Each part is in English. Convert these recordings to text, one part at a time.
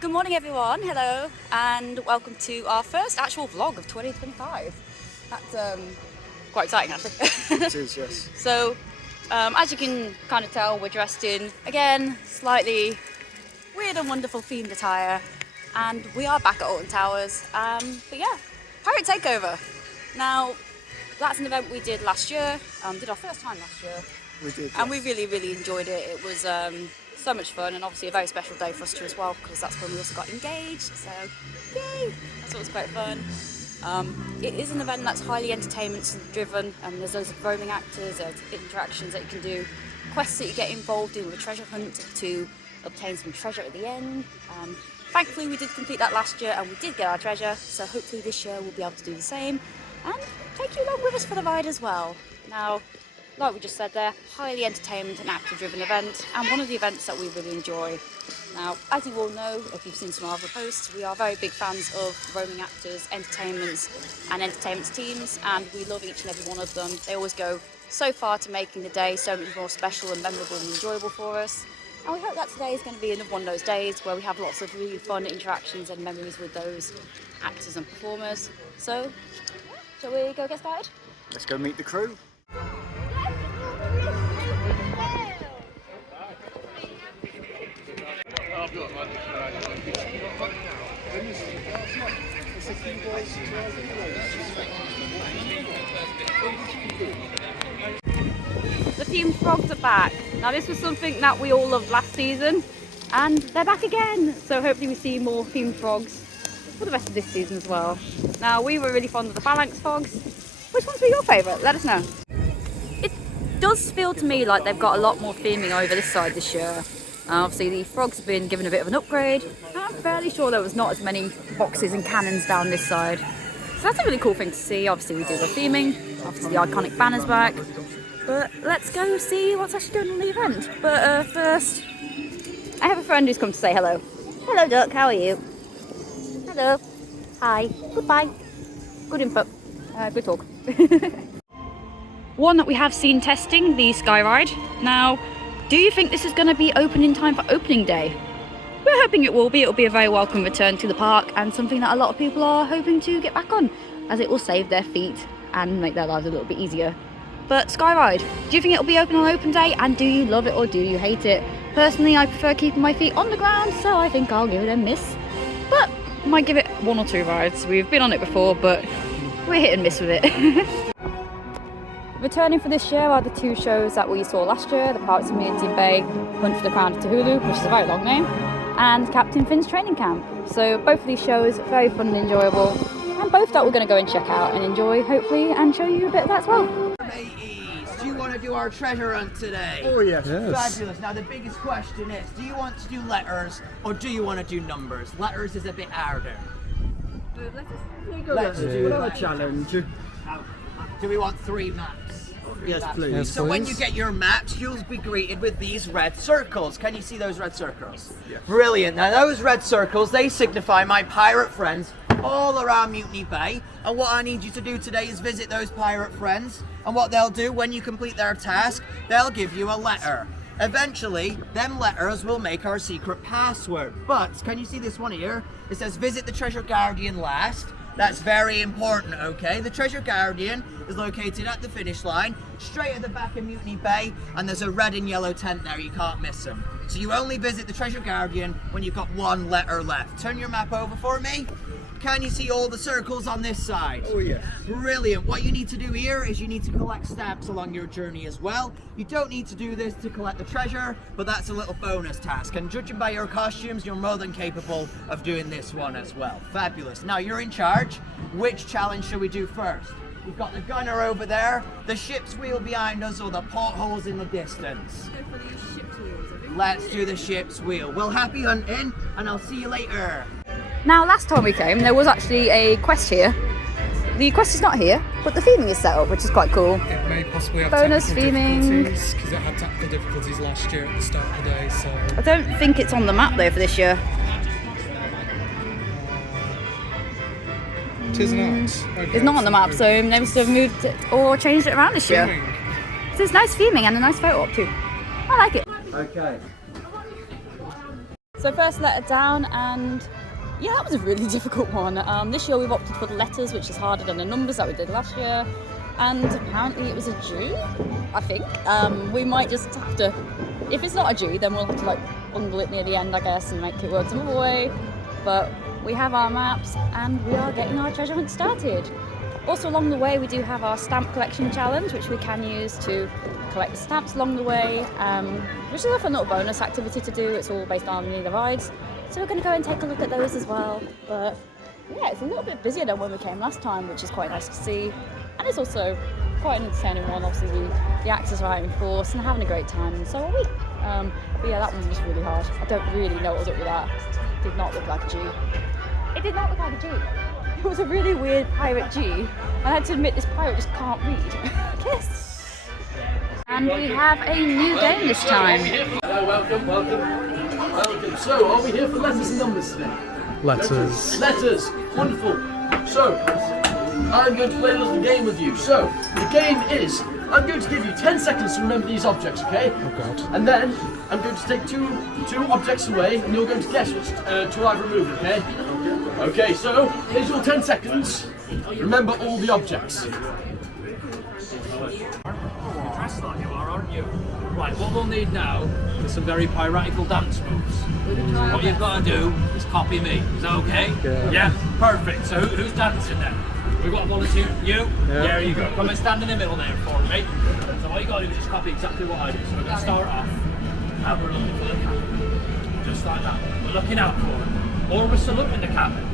Good morning everyone, hello, and welcome to our first actual vlog of 2025. That's quite exciting actually. It is, yes. So, as you can kind of tell, we're dressed in, again, slightly weird and wonderful themed attire, and we are back at Alton Towers. But yeah, Pirate Takeover. Now, that's an event we did last year, did our first time last year. We did, And yes. we really enjoyed it. It was so much fun, and obviously a very special day for us too as well, because that's when we also got engaged, so yay! That's always quite fun. It is an event that's highly entertainment driven, and there's loads of roaming actors, there's interactions that you can do, quests that you get involved in with a treasure hunt to obtain some treasure at the end. Thankfully we did complete that last year and we did get our treasure, so hopefully this year we'll be able to do the same and take you along with us for the ride as well. Now, like we just said there, highly entertainment and actor driven event, and one of the events that we really enjoy. Now, as you all know, if you've seen some of our other posts, we are very big fans of roaming actors, entertainments and entertainment teams, and we love each and every one of them. They always go so far to making the day so much more special and memorable and enjoyable for us. And we hope that today is going to be another one of those days where we have lots of really fun interactions and memories with those actors and performers. So, shall we go get started? Let's go meet the crew. The themed frogs are back. Now this was something that we all loved last season, and they're back again. So hopefully we see more themed frogs for the rest of this season as well. Now we were really fond of the phalanx frogs. Which ones were your favourite? Let us know. It does feel to me like they've got a lot more theming over this side this year. Obviously the frogs have been given a bit of an upgrade. I'm fairly sure there was not as many boxes and cannons down this side. So that's a really cool thing to see. Obviously we do the theming, obviously the iconic banner's back. But let's go see what's actually going on in the event. But first, I have a friend who's come to say hello. Hello duck, how are you? Hello. Hi. Goodbye. Good info. Good talk. One that we have seen testing, the Sky Ride. Now, do you think this is going to be open in time for opening day? We're hoping it will be. It'll be a very welcome return to the park and something that a lot of people are hoping to get back on, as it will save their feet and make their lives a little bit easier. But Sky Ride, do you think it'll be open on open day, and do you love it or do you hate it? Personally, I prefer keeping my feet on the ground, so I think I'll give it a miss. But I might give it one or two rides. We've been on it before, but we're hit and miss with it. Returning for this year are the two shows that we saw last year, the Pirates of Mutiny Bay, Hunt for the Crown of Tuhulu, which is a very long name, and Captain Finn's Training Camp. So both of these shows are very fun and enjoyable, and both that we're going to go and check out and enjoy, hopefully, and show you a bit of that as well. Do you want to do our treasure hunt today? Oh yes. Fabulous. Now the biggest question is, do you want to do letters or do you want to do numbers? Letters is a bit harder. Let's do a challenge. Do we want 3 maps? Yes, please. Yes, So when you get your maps, you'll be greeted with these red circles. Can you see those red circles? Yes. Brilliant. Now those red circles, they signify my pirate friends all around Mutiny Bay. And what I need you to do today is visit those pirate friends. And what they'll do when you complete their task, they'll give you a letter. Eventually, them letters will make our secret password. But can you see this one here? It says visit the Treasure Guardian last. That's very important, okay? The Treasure Guardian is located at the finish line, straight at the back of Mutiny Bay, and there's a red and yellow tent there, you can't miss them. So you only visit the Treasure Guardian when you've got 1 letter left. Turn your map over for me. Can you see all the circles on this side? Oh yes. Brilliant. What you need to do here is you need to collect stamps along your journey as well. You don't need to do this to collect the treasure, but that's a little bonus task. And judging by your costumes, you're more than capable of doing this one as well. Fabulous. Now you're in charge. Which challenge should we do first? We've got the gunner over there, the ship's wheel behind us, or the portholes in the distance. Let's do the ship's wheel. Well, happy hunting, and I'll see you later. Now last time we came, there was actually a quest here. The quest is not here, but the theming is set up, which is quite cool. It may possibly have Bonus technical theming. difficulties because it had technical difficulties last year at the start of the day, so... I don't think it's on the map though for this year. It is not. Okay, It's not on the map, so they must have moved it or changed it around this year. Theming. So there's nice theming and a nice photo op too. I like it. Okay. So first letter down, and yeah, that was a really difficult one. This year we've opted for the letters, which is harder than the numbers that we did last year. And apparently it was a G, I think. We might just have to, if it's not a G, then we'll have to like bungle it near the end, I guess, and make it work some other way. But we have our maps and we are getting our treasure hunt started. Also along the way we do have our stamp collection challenge, which we can use to collect stamps along the way, which is a fun little bonus activity to do. It's all based on the rides. So we're going to go and take a look at those as well. But yeah, it's a little bit busier than when we came last time, which is quite nice to see. And it's also quite an entertaining one. Obviously the actors are out in force and having a great time, and so are we. But yeah, that one was really hard. I don't really know what was up with that. It did not look like a G. It did not look like a G. It was a really weird pirate G. And I had to admit, this pirate just can't read. Yes. And we have a new game this time. Welcome. So, are we here for letters and numbers today? Letters. Letters. Wonderful. So, I'm going to play a little game with you. So, the game is, I'm going to give you 10 seconds to remember these objects, okay? Oh god. And then, I'm going to take two objects away, and you're going to guess which two I've removed, okay? Okay, so, here's your 10 seconds. Remember all the objects. You're dressed like you are, aren't you? Right, what we'll need now is some very piratical dance moves. What you've got to do is copy me. Is that okay? Yeah, perfect. So who's dancing then? We've got a volunteer. You? Yeah. There you go. Come and stand in the middle there for me. So what you got to do is just copy exactly what I do. So we're going to start off, and we're looking for the cabin. Just like that. We're looking out for it. Or we're saluting the cabin.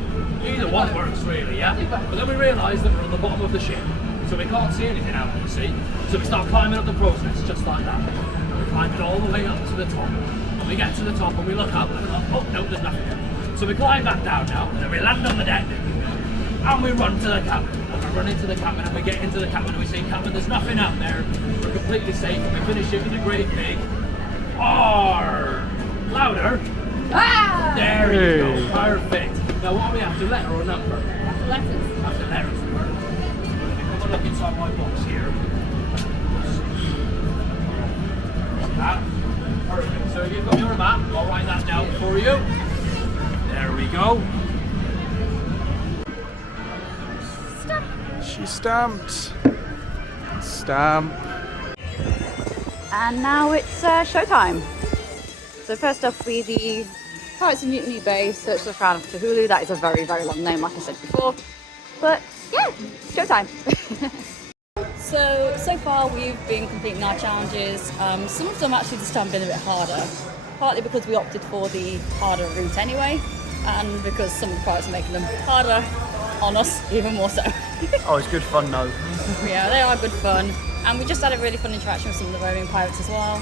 Either one works really, yeah? But then we realise that we're on the bottom of the ship. So we can't see anything out there, see? So we start climbing up the process, just like that. And we climb it all the way up to the top. And we get to the top and we look up and we're like, oh no, there's nothing there. So we climb back down now, and then we land on the deck, and we run to the cabin. And we run into the cabin, and we get into the cabin, and we see, cabin, there's nothing out there. We're completely safe, and we finish it with a great big R. Louder. Ah! There you go, perfect. Now what do we have to, letter or number? Letters. After letters. Look inside my box here. That. Perfect. So if you've got your map, I'll write that down for you. There we go. She stamped. Stamp. And now it's showtime. So first up will be the Pirates of Mutiny Bay, Search for the Crown of Tuhulu. That is a very, very long name, like I said before. But yeah, showtime. So far we've been completing our challenges. Some of them actually this time have been a bit harder. Partly because we opted for the harder route anyway, and because some of the pirates are making them harder on us, even more so. Oh, it's good fun though. Yeah, they are good fun. And we just had a really fun interaction with some of the roaming pirates as well.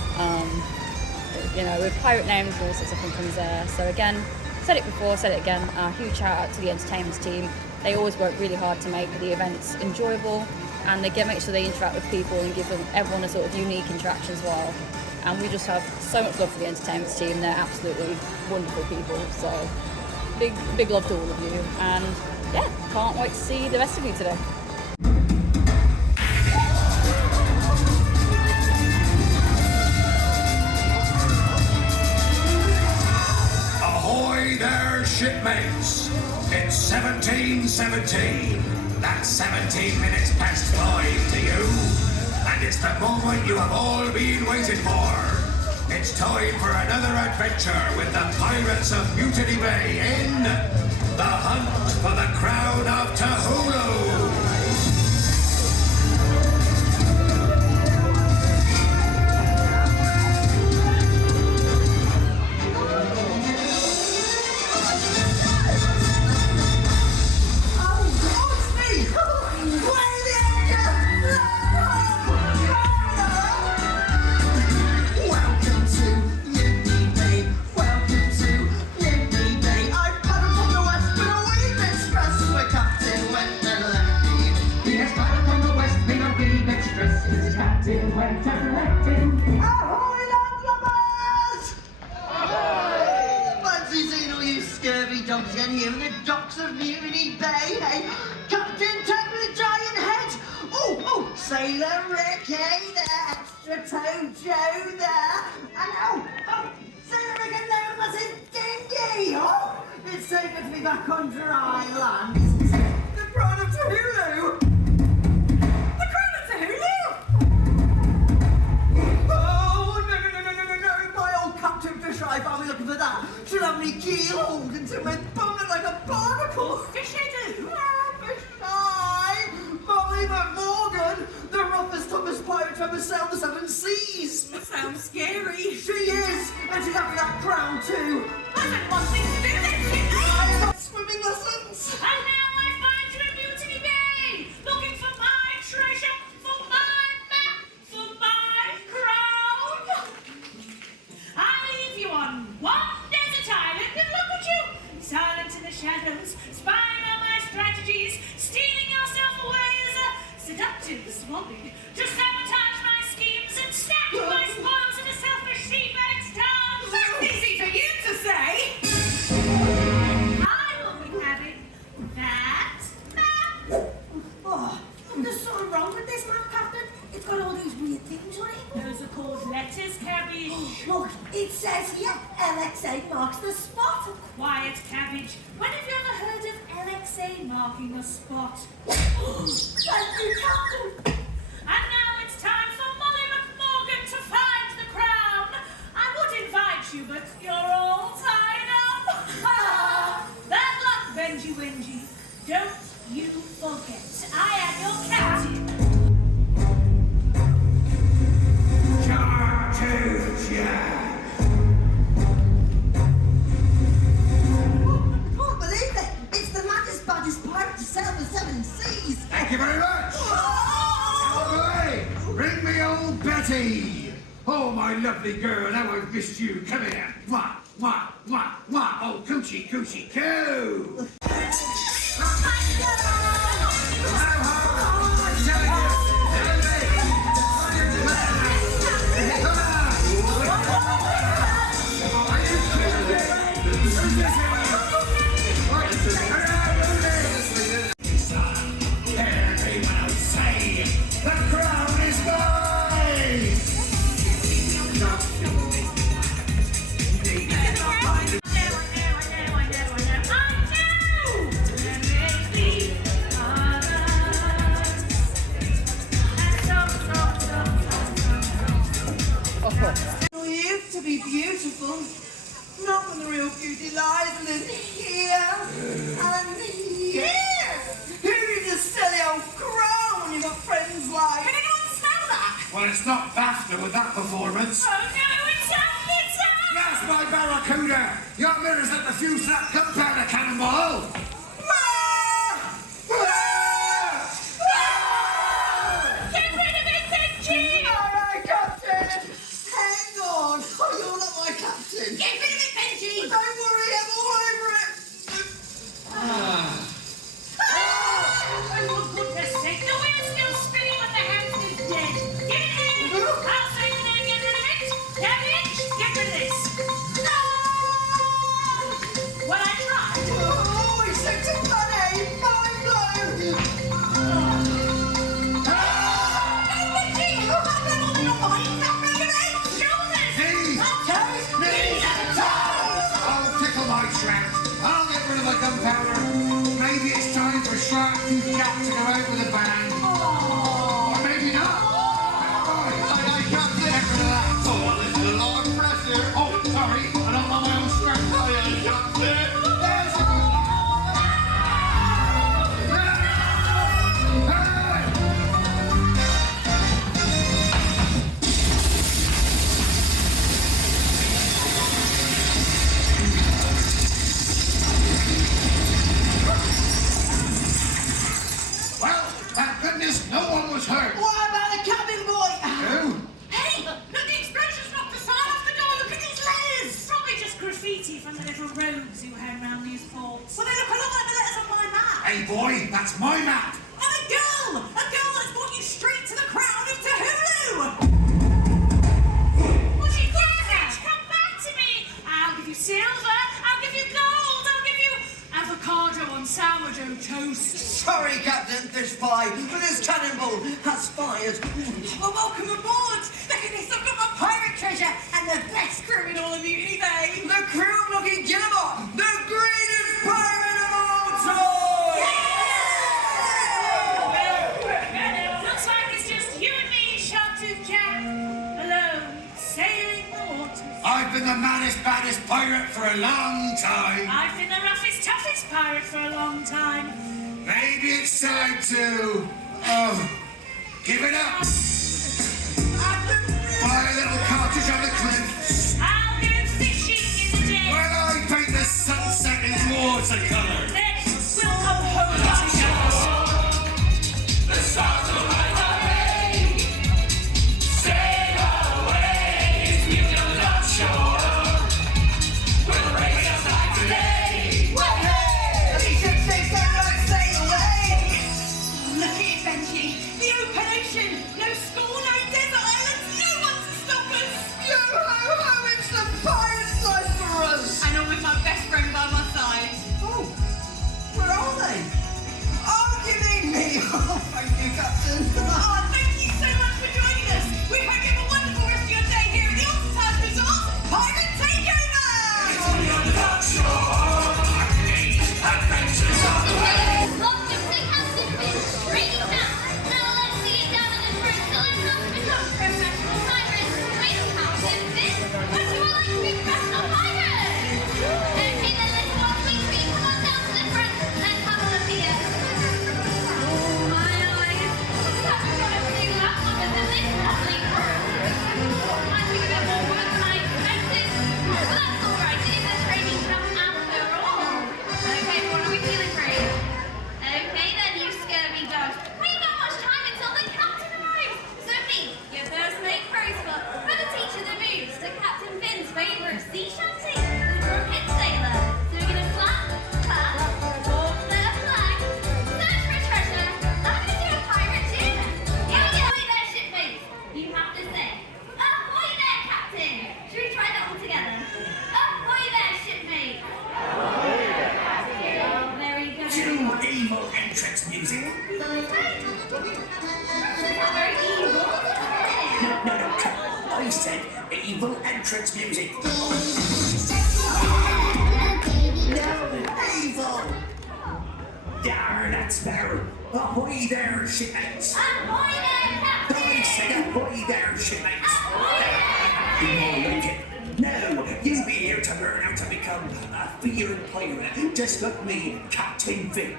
You know, with pirate names and all sorts of fun things there. So again, said it before, said it again, huge shout out to the entertainment team. They always work really hard to make the events enjoyable, and they make sure they interact with people and give everyone a sort of unique interaction as well. And we just have so much love for the entertainment team. They're absolutely wonderful people. So big love to all of you. And yeah, can't wait to see the rest of you today. Ahoy there, shipmates! It's 1717. That's 17 minutes past 5 to you. And it's the moment you have all been waiting for. It's time for another adventure with the Pirates of Mutiny Bay in the hunt for the Crown of Tuhulu. Dogs again here in the docks of Mutiny Bay, hey? Captain Ted with a giant head! Oh, Sailor Rick, hey there! Extra Toe Joe there! And oh, Sailor Rick in there with a massive ding Yee-haw! It's so good to be back on dry land. The Crown of Tuhulu! The Crown of Tuhulu! Oh, no. My old Captain Fisher, if I were looking for that, should have me keel hold until my bum looked like a barnacle. Fish I do. Fish I. Molly McMorgan, the roughest, toughest pirate to ever sail the seven seas. That sounds scary. She is, and she's having that crown too. That's only one thing to do then, Shipmates. I got swimming lessons. And now I find you in Mutiny Bay, looking for my treasure, for my map, for my crown. I leave you on one desert island, and look at you, silent in the shadows, spying on my strategies, stealing yourself away as a seductive swabby to sabotage my schemes and stack my spoils in a selfish seafaring's town. That's easy for you to say. I will be having that map. Oh, there's something wrong with this map, Captain. It's got all these weird things on it. Those are called letters, Cabbage. Look, it says here, LXA marks the spot. Quiet, Cabbage. When have you ever heard of LXA marking a spot? Thank you, Captain. And now it's time for Molly McMorgan to find the crown. I would invite you, but you're all tied up. Bad luck, Benji Wenji. Don't you forget, I am your captain. Jack. Can't believe it. It's the maddest, baddest pirate to sail the seven seas. Thank you very much. Ahoy! Bring me old Betty. Oh, my lovely girl, how I've missed you. Come here. Mwah, mwah, mwah, mwah. Oh, coochie, coochie, coo. Live to be beautiful. Not when the real beauty lies in here and here. Who you just silly old crown? You got friends like. Can anyone smell that? Well, it's not BAFTA with that performance. Oh no, it's Yes, my barracuda. Your mirrors at the fuse that gunpowder cannonball. Get rid of it, Benji! Alright, Captain. Hang on. Oh, you're not my captain. Get rid of it, Benji! Don't worry, I'm all over it. Oh, for goodness sake, the wheel's still spinning when the hamster is dead. Get it in! I'll say the name, get rid of it! Cabbage, get rid of this! No! Well, I tried. Oh, it's such a funny. Mind blown. I'll tickle my trout. I'll get rid of the gunpowder. Maybe it's time for Shark Tooth Cat to go out with a bang. Or maybe not. I can't get rid of that. Oh, this is a lot of pressure. Oh, sorry. I don't know my own strength. There's a good Well, thank goodness no one was hurt. What about the cabin boy? Who? Hey, look, the explosion's knocked a sign off the door. Look at these letters. Probably just graffiti from the little rogues who hang around these ports. Well, they look a lot like the letters on my map. Hey, boy, that's my map. And a girl that's brought you straight to the Crown of Tuhulu. What you got? Come back to me. I'll give you silver. I'll give you gold. I'll give you avocado on sourdough toast. Sorry, Captain Fish Pie, but this cannonball has fired. Well, welcome aboard. The at this, I've got my pirate treasure and the best crew in all of Mutiny Bay. The crew looking Gillamon, the greatest pirate of all time! Looks like it's just you and me, Sharktooth Jack, alone, sailing the waters. I've been the baddest pirate for a long time. I've been the toughest pirate for a long time. Maybe it's time to, give it up. Buy a little cottage on the cliffs. I'll go fishing in the day. When I paint the sunset in watercolour. Then we'll come home together. The stars will light the way. Sail away. It's Mutiny on shore. We'll raise us like today. Look at it, Benji. The open ocean. No school, no desert islands. No one to stop us. Yo ho ho, it's the pirate's life for us! And all with my best friend by my side. Oh, where are they? Oh, you mean me? Oh, thank you, Captain. Oh, thank you so much for joining us. We hope you have a wonderful rest of your day here at the Alton Towers Resort. Pirate Takeover! Adventures on the way. I said evil entrance music. No, evil! There, that's better. Ahoy there, shipmates. Ahoy there, Captain! I said ahoy there, shipmates. Ahoy there, No, you be here to learn how to become a feared pirate, just like me, Captain Finn.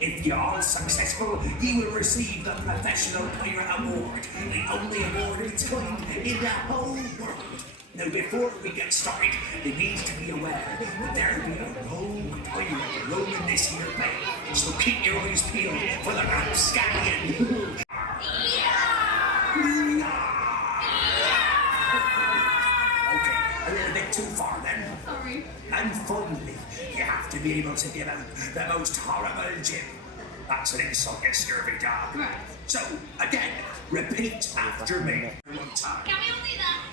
If you're all successful, you will receive the Professional Pirate Award, the only award of its kind in the whole world. Now, before we get started, you need to be aware that there'll be a rogue pirate roaming this here bay, so keep your eyes peeled for the rapscallion. Okay, a little bit too far then. Sorry. And finally, you have to be able to give out the most horrible jib. That's an insult, you scurvy dog. Right. So, again, repeat after me one time. Can we all do that?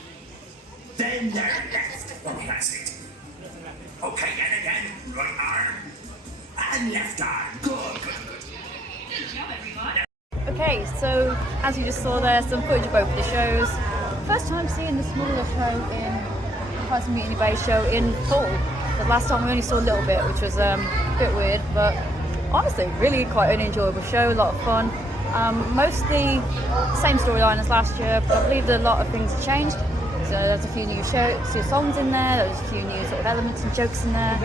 Then there, left. Oh, that's it. Okay, and again, right arm and left arm. Good. Good job, everyone. Okay, so as you just saw there, some footage of both of the shows. First time seeing the smaller show in Mutiny Bay show in full. The last time we only saw a little bit, which was a bit weird, but honestly, really quite an enjoyable show, a lot of fun. Mostly same storyline as last year, but I believe that a lot of things have changed. So there's a few new songs in there, there's a few new sort of elements and jokes in there.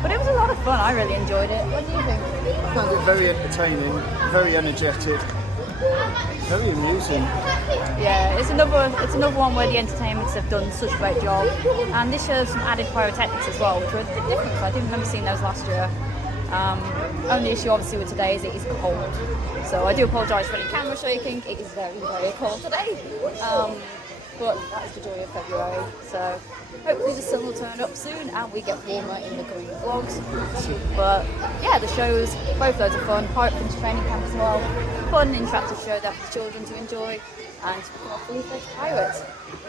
But it was a lot of fun, I really enjoyed it. What do you think? I found it very entertaining, very energetic, very amusing. Yeah, it's another one where the entertainments have done such a great job. And this shows some added pyrotechnics as well, which were a bit different. I didn't remember seeing those last year. Only issue obviously with today is it is cold. So I do apologise for any camera shaking, it is very, very cold today. But that's the joy of February. So hopefully the sun will turn up soon and we get warmer in the coming vlogs. But yeah, the shows, both loads of fun. Pirate Finch training camp as well. Fun, interactive show there for the children to enjoy and to become a fully fledged pirate.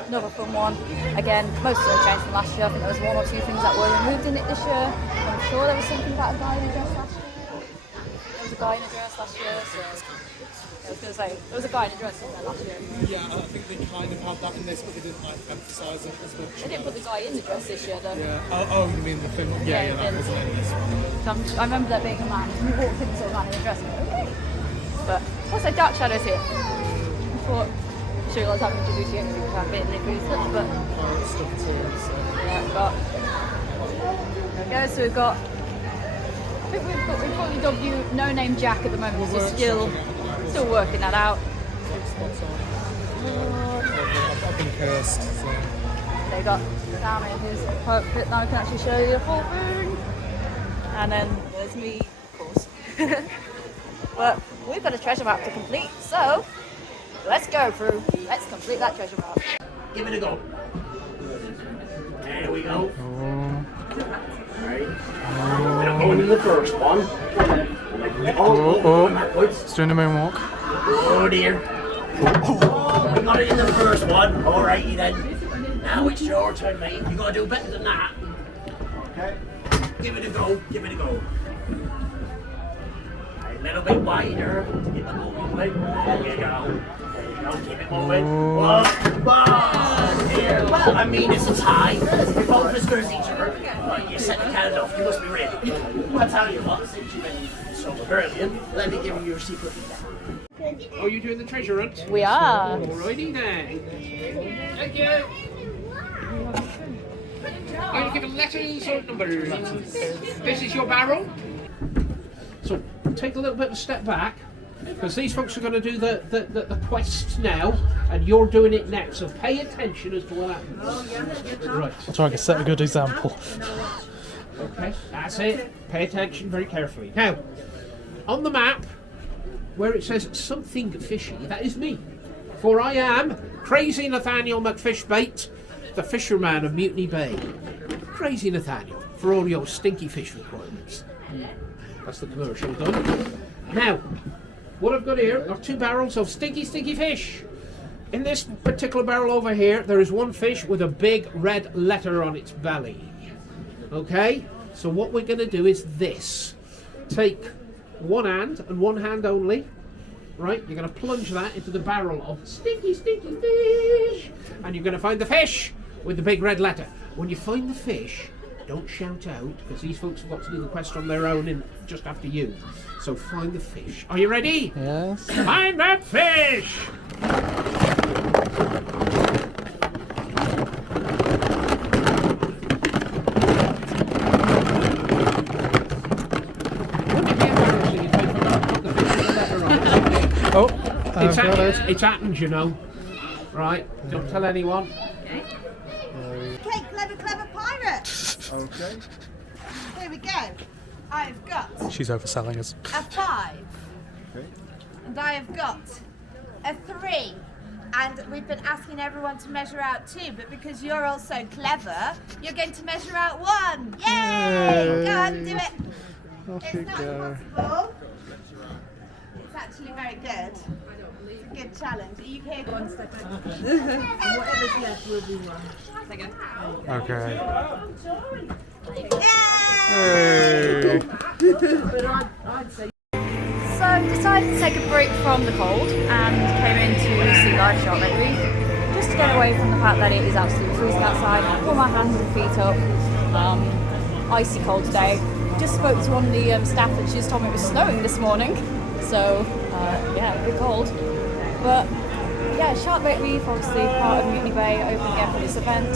Another fun one. Again, most of them changed from last year. I think there was one or two things that were removed in it this year. I'm sure there was something about a guy in a dress last year. There was was a guy in a dress last year, so I was going to say, there was a guy in a dress in there last year. Yeah, I think they kind of had that in this, but they didn't like emphasise it as much. They didn't put the guy in the dress this year though. Yeah. Oh, you mean the film? Yeah, that wasn't in this one. I remember there being a man who walked in and saw a man in a dress and went, okay. But also dark shadows here. I thought sure I was having to do the extra a bit in the research, but Stuff too, so. yeah, we've got there we go, so we've got I think we've probably dubbed you No Name Jack at the moment, so still working that out. I've been cursed, so. They got Sammy who's perfect, now I can actually show you the full thing. And then there's me, of course. But we've got a treasure map to complete, so let's go through. Let's complete that treasure map. Give it a go. There we go. Right. I'm going in the first one. It's doing the moonwalk. Oh dear. Oh, we got it in the first one. Alrighty then. Now it's your turn, mate. You gotta do better than that. Okay. Give it a go. Give it a go. A little bit wider to get the moving way. There you go. Keep it moving. Whoa, dear. Well, I mean, it's a tie. We're both as good as each other. Right, you set the count off. You must be ready. I'll tell you what, since you've been so brilliant, let me give you your secret. Are you doing the treasure hunt? We are. Alrighty then. Thank you. Are you given letters or numbers? This is your barrel. So take a little bit of a step back, because these folks are going to do the quests now, and you're doing it next. So pay attention as to what happens. Right. I'll try and set a good example. Okay, that's it. Pay attention very carefully. Now, on the map, where it says something fishy, that is me. For I am Crazy Nathaniel McFishbait, the fisherman of Mutiny Bay. Crazy Nathaniel, for all your stinky fish requirements. That's the commercial done. Now, what I've got here are 2 barrels of stinky fish. In this particular barrel over here, there is 1 fish with a big red letter on its belly. Okay? So what we're going to do is this. Take 1 hand, and 1 hand only. Right? You're going to plunge that into the barrel of stinky fish. And you're going to find the fish with the big red letter. When you find the fish, don't shout out, because these folks have got to do the quest on their own and just after you. So find the fish. Are you ready? Yes. Find that fish! Oh, I've got it. It's happened, you know. Right? Don't tell anyone. Okay, clever pirate. Okay. Here we go. I've got She's overselling us. a 5. Okay. And I have got a 3. And we've been asking everyone to measure out 2, but because you're all so clever, you're going to measure out 1. Yay! Go on, do it. Off It's you not go. impossible. It's actually very good. It's a good challenge. Are you here? 1 second. Whatever's left will be 1. Okay. Yay! So decided to take a break from the cold and came into Sea Life Sharkbait Reef just to get away from the fact that it is absolutely freezing outside. Pull my hands and feet up. Icy cold today. Just spoke to one of the staff and she just told me it was snowing this morning. So yeah, a bit cold. But yeah, Sharkbait Reef, obviously part of Mutiny Bay, open again for this event.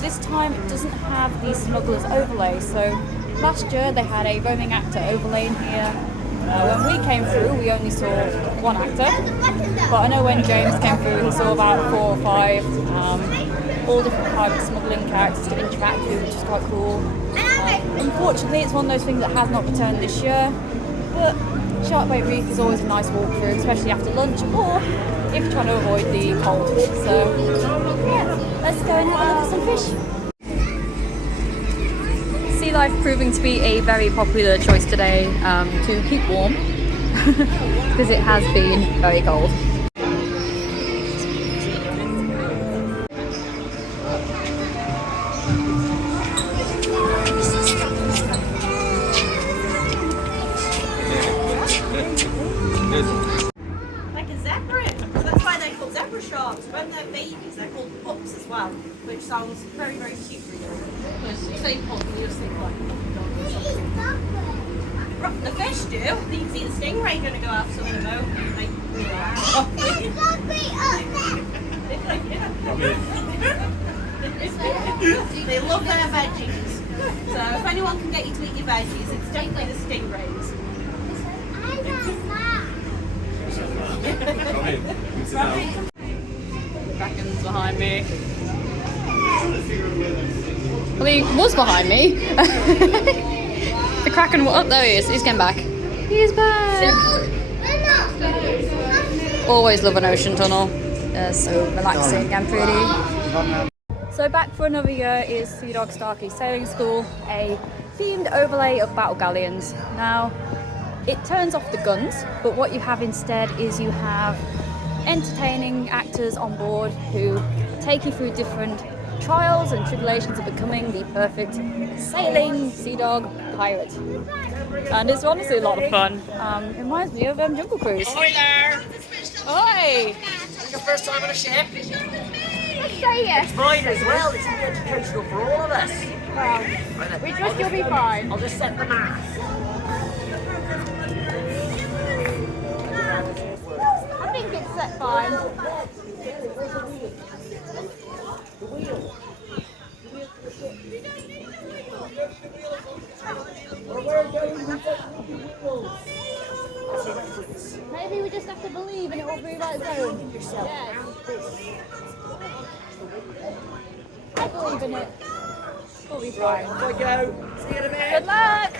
This time it doesn't have the Smugglers overlay, so last year they had a roaming actor overlay in here. When we came through, we only saw 1 actor, but I know when James came through, he saw about 4 or 5, all different private smuggling characters to interact with, which is quite cool. Unfortunately, it's one of those things that has not returned this year, but Sharkbait Reef is always a nice walkthrough, especially after lunch, or if you're trying to avoid the cold. So, yeah, let's go and have a look at some fish. Sea Life proving to be a very popular choice today to keep warm, because it has been very cold. The fish do. You can see the stingray going to go out some in a moment. They love their veggies. So if anyone can get you to eat your veggies, it's definitely the stingrays. Kraken's behind me. Well, he was behind me. The Kraken, oh, there he is. He's getting back. He's back. Always love an ocean tunnel. So relaxing and pretty. So back for another year is Seadog Starkey Sailing School, a themed overlay of battle galleons. Now, it turns off the guns, but what you have instead is you have entertaining actors on board who take you through different trials and tribulations of becoming the perfect sailing Seadog pirate. And it's honestly a lot of fun. It reminds me of Jungle Cruise. Ahoy there! Ahoy! Your first time on a ship? Let's say yes. It's mine as well. It's going to be educational for all of us. Well, we trust you'll be fine. I'll just set the mast. I think it's set fine. Maybe we just have to believe and it will be right zone. Yes. I believe in it. We'll be fine. Off I go. See you in a minute. Good luck!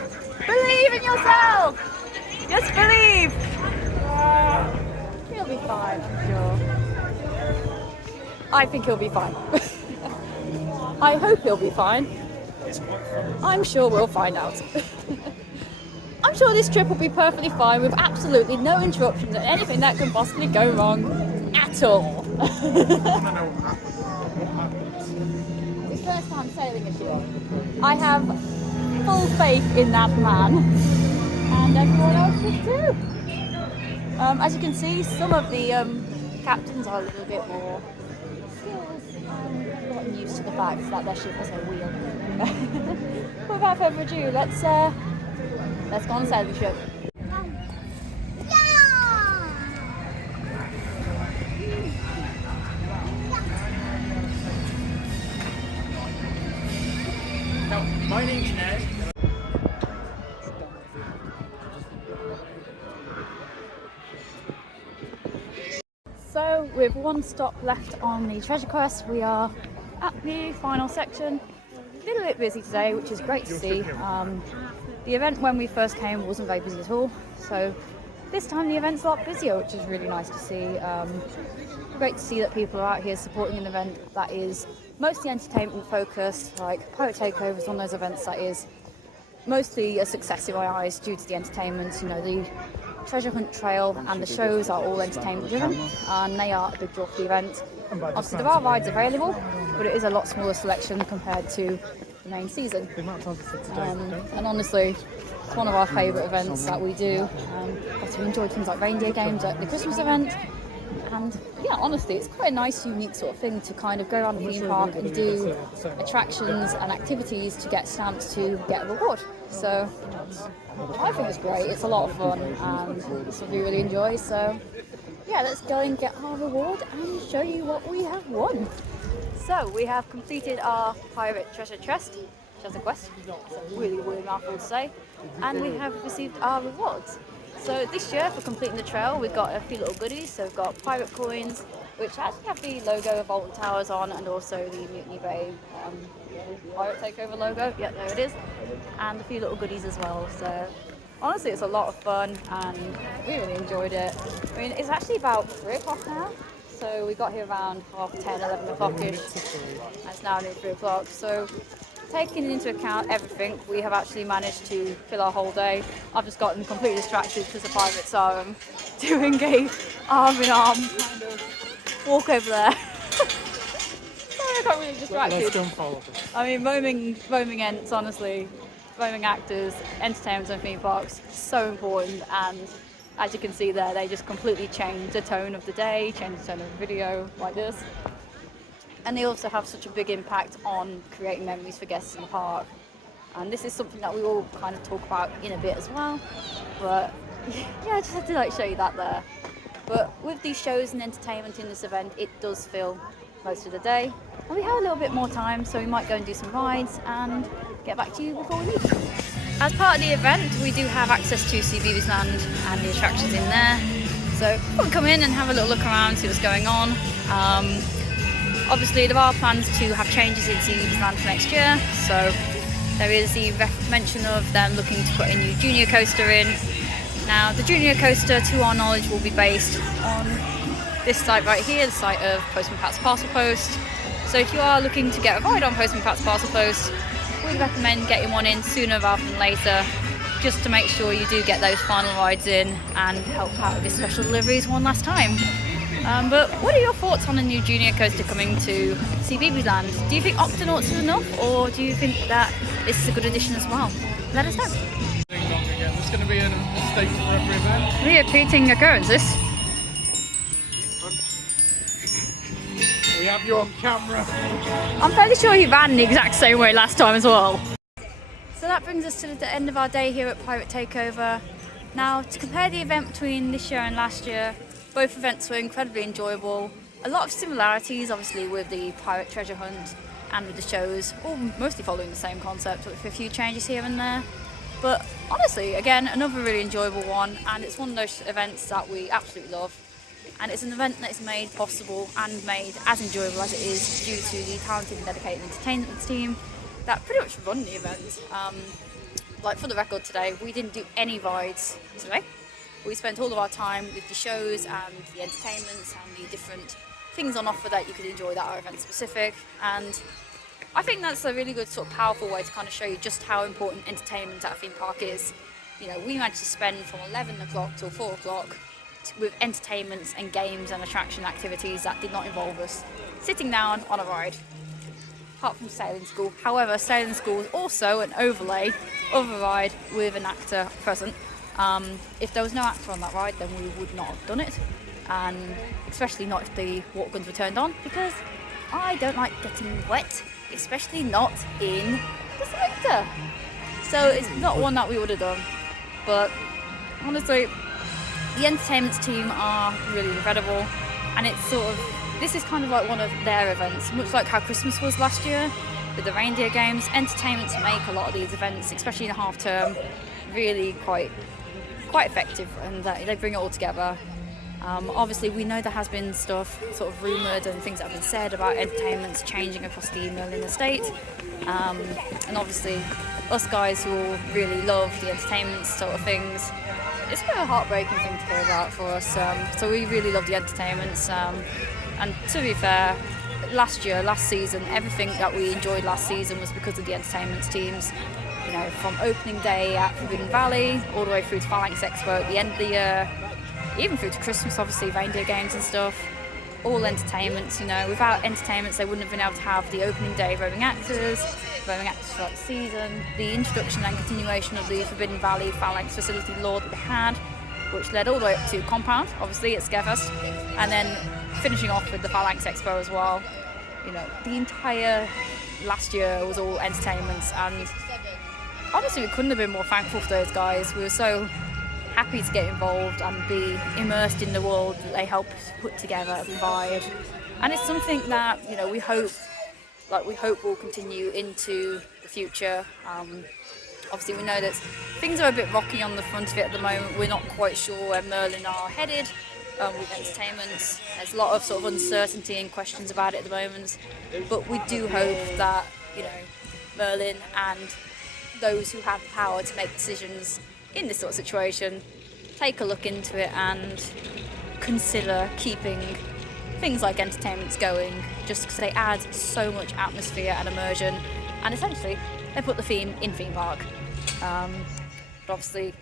Believe in yourself! Just believe! He'll be fine, I'm sure. I think he'll be fine. I hope he'll be fine. I'm sure we'll find out. I'm sure this trip will be perfectly fine with absolutely no interruptions and anything that can possibly go wrong at all. It's first time sailing a ship. I have full faith in that man, and everyone else should too. As you can see, some of the captains are a little bit more skilled and gotten used to the fact that their ship has a wheel. Without further ado, let's go on sail the ship. My name's Ned. So, with one stop left on the treasure quest, we are at the final section. A little bit busy today, which is great to see. The event when we first came wasn't very busy at all, so this time the event's a lot busier, which is really nice to see. Great to see that people are out here supporting an event that is mostly entertainment focused, like Pirate Takeover is one of those events that is mostly a success in my eyes due to the entertainment. You know, the treasure hunt trail and the shows are all entertainment driven, and they are a big draw for the event. Obviously there are rides available, but it is a lot smaller selection compared to the main season. And honestly, it's one of our favourite events that we do. We enjoyed things like reindeer games at the Christmas event. And yeah, honestly, it's quite a nice, unique sort of thing to kind of go around the theme park and do attractions and activities to get stamps to get a reward. So I think it's great. It's a lot of fun and it's something we really enjoy. So yeah, let's go and get our reward and show you what we have won. So we have completed our pirate treasure quest. It's a really weird mouthful to say. And we have received our rewards. So this year, for completing the trail, we've got a few little goodies. So we've got pirate coins, which actually have the logo of Alton Towers on, and also the Mutiny Bay Pirate Takeover logo. Yeah, there it is. And a few little goodies as well. So honestly, it's a lot of fun, and we really enjoyed it. I mean, it's actually about 3 o'clock now. So we got here around 10:30, 11 o'clock-ish. And it's now nearly 3 o'clock. So taking into account everything, we have actually managed to fill our whole day. I've just gotten completely distracted because the pirates are doing a arm-in-arm kind of walk over there. Sorry, I got really distracted. Let's go and follow them. I mean, roaming ents, honestly, roaming actors, entertainment and theme parks, so important. And as you can see there, they just completely change the tone of the day, change the tone of the video, like this. And they also have such a big impact on creating memories for guests in the park. And this is something that we all kind of talk about in a bit as well. But yeah, I just had to like show you that there. But with these shows and entertainment in this event, it does fill most of the day. And we have a little bit more time, so we might go and do some rides and get back to you before we leave. As part of the event, we do have access to CBeebies Land and the attractions in there. So we'll come in and have a little look around, see what's going on. Obviously, there are plans to have changes in CBeebies Land for next year. So there is the mention of them looking to put a new junior coaster in. Now, the junior coaster, to our knowledge, will be based on this site right here, the site of Postman Pat's Parcel Post. So if you are looking to get a ride on Postman Pat's Parcel Post, we'd recommend getting one in sooner rather than later, just to make sure you do get those final rides in and help out with the special deliveries one last time. But what are your thoughts on a new junior coaster coming to CBeebies Land? Do you think Octonauts is enough, or do you think that this is a good addition as well? Let us know. There's going to be a state for every event. Repeating occurrences. We have you on camera. I'm fairly sure he ran the exact same way last time as well. So that brings us to the end of our day here at Pirate Takeover. Now, to compare the event between this year and last year, both events were incredibly enjoyable. A lot of similarities, obviously, with the pirate treasure hunt and with the shows, all mostly following the same concept with a few changes here and there. But honestly, again, another really enjoyable one, and it's one of those events that we absolutely love. And it's an event that is made possible and made as enjoyable as it is due to the talented and dedicated entertainment team that pretty much run the event. Like, for the record today, we didn't do any rides today. We spent all of our time with the shows and the entertainments and the different things on offer that you could enjoy that are event specific. And I think that's a really good sort of powerful way to kind of show you just how important entertainment at a theme park is. You know, we managed to spend from 11 o'clock till 4 o'clock with entertainments and games and attraction activities that did not involve us sitting down on a ride, apart from sailing school. However, sailing school is also an overlay of a ride with an actor present. If there was no actor on that ride, then we would not have done it, and especially not if the water guns were turned on, because I don't like getting wet, especially not in the winter. So it's not one that we would have done. But honestly, the entertainments team are really incredible, and it's sort of, this is kind of like one of their events, much like how Christmas was last year with the reindeer games. Entertainments make a lot of these events, especially in the half term, really quite effective, and they bring it all together. Obviously, we know there has been stuff sort of rumoured and things that have been said about entertainments changing across the Merlin estate, and obviously us guys who all really love the entertainment sort of things, it's a bit of a heartbreaking thing to hear about for us. So we really love the entertainments, and to be fair, last season, everything that we enjoyed last season was because of the entertainments teams. You know, from opening day at Forbidden Valley, all the way through to Phalanx Expo at the end of the year, even through to Christmas, obviously, reindeer games and stuff. All entertainments, you know. Without entertainments, they wouldn't have been able to have the opening day roaming actors throughout the season, the introduction and continuation of the Forbidden Valley Phalanx facility law that they had, which led all the way up to Compound, obviously, at Scarefest, and then finishing off with the Phalanx Expo as well. You know, the entire last year was all entertainments, and honestly, we couldn't have been more thankful for those guys. We were so happy to get involved and be immersed in the world that they helped put together and provide. And it's something that, you know, we hope will continue into the future. Obviously, we know that things are a bit rocky on the front of it at the moment. We're not quite sure where Merlin are headed with entertainments. There's a lot of sort of uncertainty and questions about it at the moment. But we do hope that, you know, Merlin and those who have the power to make decisions in this sort of situation take a look into it and consider keeping things like entertainments going, just because they add so much atmosphere and immersion, and essentially they put the theme in theme park. But obviously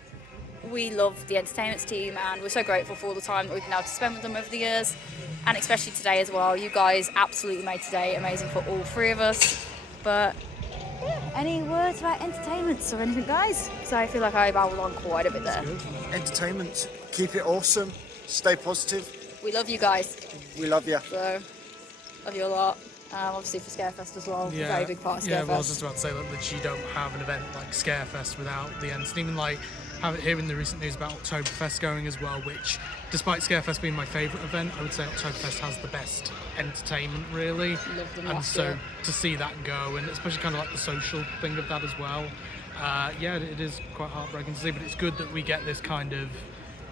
we love the entertainments team, and we're so grateful for all the time that we've been able to spend with them over the years, and especially today as well. You guys absolutely made today amazing for all three of us. But yeah, any words about entertainments or anything, guys? Because I feel like I babbled on quite a bit there. Entertainment, keep it awesome, stay positive. We love you guys. We love you. So, love you a lot. Obviously for Scarefest as well, Yeah, very big part of Scarefest. yeah. Well, I was just about to say that literally you don't have an event like Scarefest without the ends, and even like hearing the recent news about Oktoberfest going as well, which, despite Scarefest being my favourite event, I would say Oktoberfest has the best entertainment, really. Loved them And last so year. to see that go, and especially kind of like the social thing of that as well, yeah, it is quite heartbreaking to see. But it's good that we get this kind of.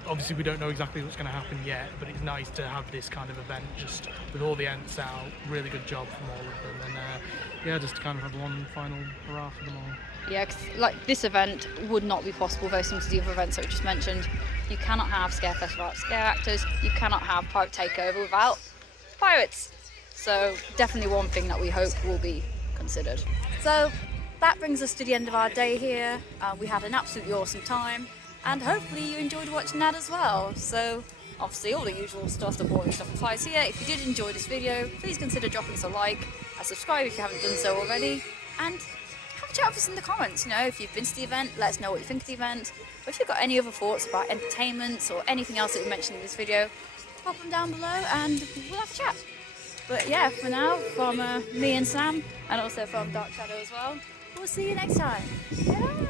Obviously, we don't know exactly what's going to happen yet, but it's nice to have this kind of event just with all the ents out. Really good job from all of them, and yeah, just to kind of have one final hurrah for them all. Yeah, 'cause, like, this event would not be possible very similar to the other events that we just mentioned. You cannot have Scarefest without scare actors. You cannot have Pirate Takeover without pirates. So definitely one thing that we hope will be considered. So that brings us to the end of our day here. We had an absolutely awesome time, and hopefully you enjoyed watching that as well. So obviously all the usual stuff, the boring stuff applies here. If you did enjoy this video, please consider dropping us a like, and subscribe if you haven't done so already, and have a chat with us in the comments. You know, if you've been to the event, let us know what you think of the event, or if you've got any other thoughts about entertainments or anything else that we mentioned in this video, pop them down below and we'll have a chat. But yeah, for now, from me and Sam, and also from Dark Shadow as well, we'll see you next time. Bye.